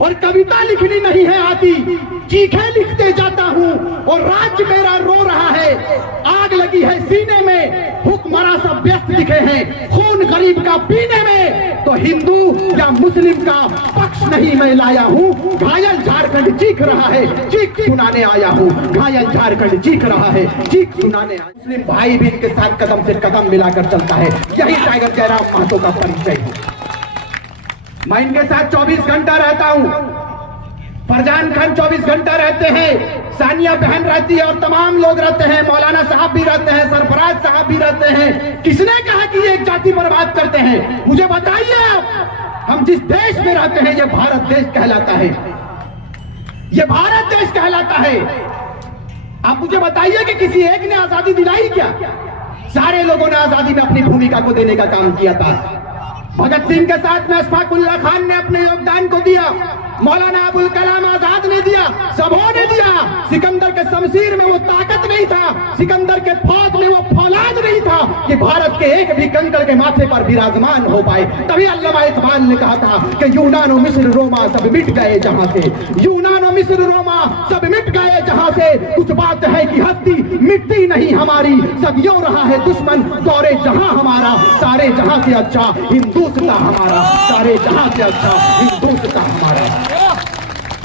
और कविता लिखनी नहीं है आती, चीखें लिखते जाता हूँ और राज्य मेरा रो रहा है। आग लगी है सीने में, हुक्मरां सब व्यस्त दिखे हैं खून गरीब का पीने में। तो हिंदू या मुस्लिम का पक्ष नहीं मैं लाया हूँ, घायल झारखंड चीख रहा है, चीख सुनाने आया हूँ। घायल झारखंड चीख रहा है, चीख सुनाने आया। मुस्लिम भाई भी इनके साथ कदम से कदम मिलाकर चलता है, यही टाइगर जयराम महतो का परिचय है। मैं इनके साथ 24 घंटा रहता हूं, फरजान खान 24 घंटा रहते हैं, सानिया बहन रहती है और तमाम लोग रहते हैं, मौलाना साहब भी रहते हैं, सरफराज साहब भी रहते हैं। किसने कहा कि ये एक जाति बर्बाद करते हैं? मुझे बताइए आप। हम जिस देश में रहते हैं ये भारत देश कहलाता है, ये भारत देश कहलाता है। आप मुझे बताइए कि किसी एक ने आजादी दिलाई क्या? सारे लोगों ने आजादी में अपनी भूमिका को देने का काम किया था। भगत सिंह के साथ में अशफाकुल्लाह खान ने अपने योगदान को दिया, मौलाना अबुल कलाम आजाद ने दिया, सबों ने दिया। सिकंदर के शमशीर में वो ताकत नहीं था, सिकंदर के फौज में वो फौलाद नहीं था कि भारत के एक भी कंकड़ के माथे पर विराजमान हो पाए। तभी अल्लामा इकबाल ने कहा था कि यूनान और मिस्र रोमा सब मिट गए जहां से, यूनान और मिस्र रोमा सब मिट गए जहां से। कुछ बात है कि हस्ती मिटती नहीं हमारी, सदियों रहा है दुश्मन दौरे जहां हमारा। सारे जहां से अच्छा हिंदुस्तान हमारा, सारे जहां से अच्छा हिंदुस्तान हमारा।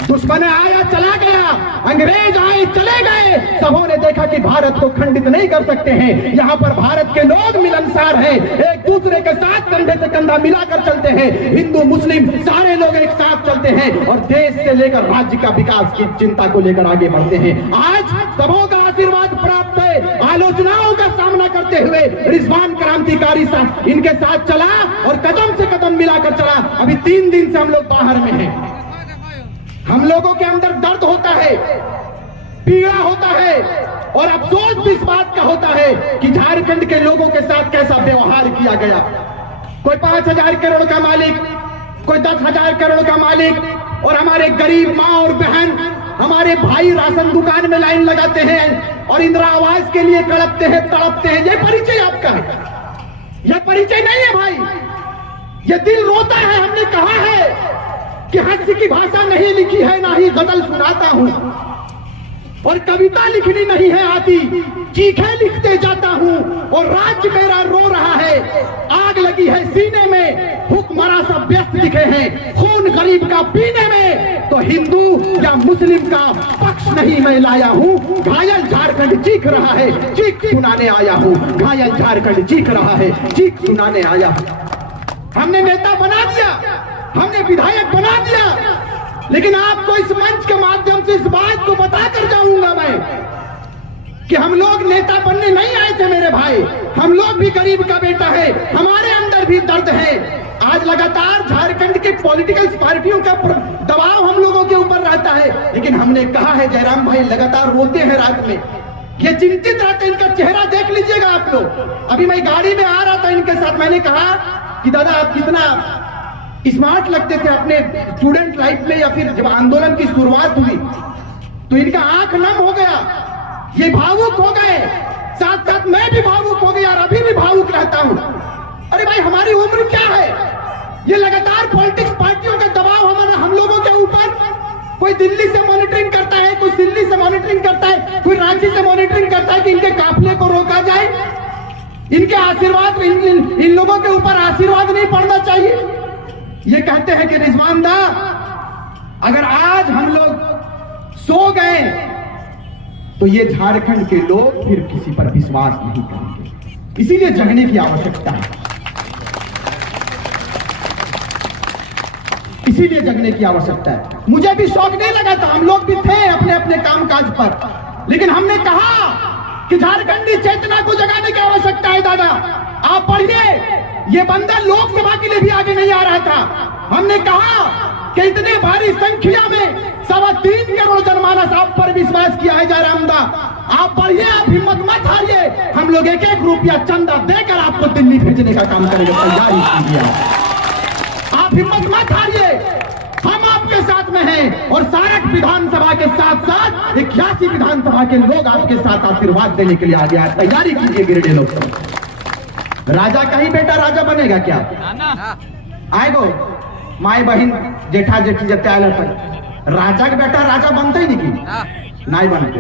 दुश्मन आया चला गया, अंग्रेज आए चले गए, सबों ने देखा कि भारत को खंडित नहीं कर सकते हैं। यहाँ पर भारत के लोग मिलनसार हैं, एक दूसरे के साथ कंधे से कंधा मिलाकर चलते हैं। हिंदू मुस्लिम सारे लोग एक साथ चलते हैं और देश से लेकर राज्य का विकास की चिंता को लेकर आगे बढ़ते हैं। आज सबों का आशीर्वाद प्राप्त है। आलोचनाओं का सामना करते हुए रिजवान क्रांतिकारी साहब इनके साथ चला और कदम से कदम मिलाकर चला। अभी 3 दिन से हम लोग बाहर में हैं। हम लोगों के अंदर दर्द होता है, पीड़ा होता है और अफसोस भी इस बात का होता है कि झारखंड के लोगों के साथ कैसा व्यवहार किया गया। कोई 5,000 करोड़ का मालिक, कोई 10,000 करोड़ का मालिक, और हमारे गरीब माँ और बहन, हमारे भाई राशन दुकान में लाइन लगाते हैं और इंदिरा आवास के लिए कड़पते हैं, तड़पते हैं। ये परिचय आपका है? यह परिचय नहीं है भाई, ये दिल रोता है। हमने कहा है कि हास्य की भाषा नहीं लिखी है, ना ही गजल सुनाता हूं, और कविता लिखनी नहीं है आती, चीखें लिखते जाता हूं और राज्य मेरा रो रहा है। आग लगी है सीने में, हुक्मरां सब व्यस्त दिखे हैं खून गरीब का पीने में। तो हिंदू या मुस्लिम का पक्ष नहीं मैं लाया हूं, घायल झारखंड चीख रहा है, चीख सुनाने आया हूं। घायल झारखंड चीख रहा है, चीख सुनाने आया हूं। हमने नेता बना दिया, हमने विधायक बना दिया, लेकिन आपको इस मंच के माध्यम से इस बात को बताकर जाऊंगा मैं कि हम लोग नेता बनने नहीं आए थे मेरे भाई। हम लोग भी गरीब का बेटा है, हमारे अंदर भी दर्द है। आज लगातार झारखंड के पॉलिटिकल पार्टियों का दबाव हम लोगों के ऊपर रहता है, लेकिन हमने कहा है जयराम भाई लगातार रोते हैं रात में, ये चिंतित रहते हैं। इनका चेहरा देख लीजिएगा आप लोग। अभी मैं गाड़ी में आ रहा था इनके साथ, मैंने कहा कि दादा आप कितना स्मार्ट लगते थे अपने स्टूडेंट लाइफ में, या फिर जब आंदोलन की शुरुआत हुई तो इनका आंख नम हो गया, ये भावुक हो गए, साथ साथ मैं भी भावुक हो गया और अभी भी भावुक रहता हूं। अरे भाई हमारी उम्र क्या है? ये लगातार पॉलिटिक्स पार्टियों का दबाव हम लोगों के ऊपर, कोई दिल्ली से मॉनिटरिंग करता है, कोई दिल्ली से मॉनिटरिंग करता है, कोई रांची से मॉनिटरिंग करता है कि इनके काफिले को रोका जाए। इनके आशीर्वाद, इन लोगों के ऊपर आशीर्वाद नहीं पड़ना चाहिए। ये कहते हैं कि रिजवान दा अगर आज हम लोग सो गए तो ये झारखंड के लोग फिर किसी पर विश्वास नहीं करेंगे, इसीलिए जगने की आवश्यकता है, इसीलिए जगने की आवश्यकता है। मुझे भी शौक नहीं लगा था, हम लोग भी थे अपने अपने कामकाज पर, लेकिन हमने कहा कि झारखंडी चेतना को जगाने की आवश्यकता है। दादा आप पढ़िए, ये बंदा लोकसभा के लिए भी आगे नहीं आ रहा था। हमने कहा कि इतने भारी संख्या में 3.25 करोड़ जनमानस आप पर विश्वास किया है जयराम दा, आप पढ़िए, आप हिम्मत मत हारिए। हम लोग 1-1 रुपया चंदा देकर आपको दिल्ली भेजने का काम करेंगे, तैयारी कीजिए। आप हिम्मत मत हारिए, हम आपके साथ में हैं और 60 विधानसभा के साथ साथ 81 विधानसभा के लोग आपके साथ आशीर्वाद देने के लिए आ गया। तैयारी कीजिए गिरिडीह लोग। राजा का ही बेटा राजा बनेगा क्या? आएगो माए बहन जेठा जेठी जब आयल पर राजा के बेटा राजा बनते ही नहीं बनते।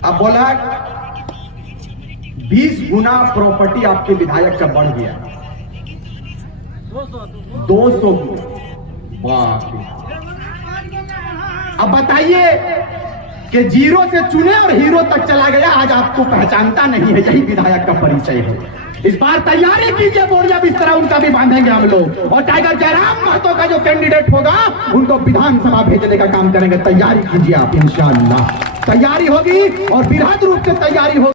अब बोला 20 गुना प्रॉपर्टी आपके विधायक का बढ़ गया, 200 गुना। अब बताइए कि जीरो से चुने और हीरो तक चला गया, आज आपको पहचानता नहीं है, यही विधायक का परिचय है। इस बार तैयारी कीजिए, बोरिया बिस्तरा उनका भी बांधेंगे हम लोग, और टाइगर जयराम महतो का जो कैंडिडेट होगा उनको विधानसभा भेजने का काम करेंगे। तैयारी कीजिए आप, इंशाअल्लाह तैयारी होगी और बृहद रूप से तैयारी होगी।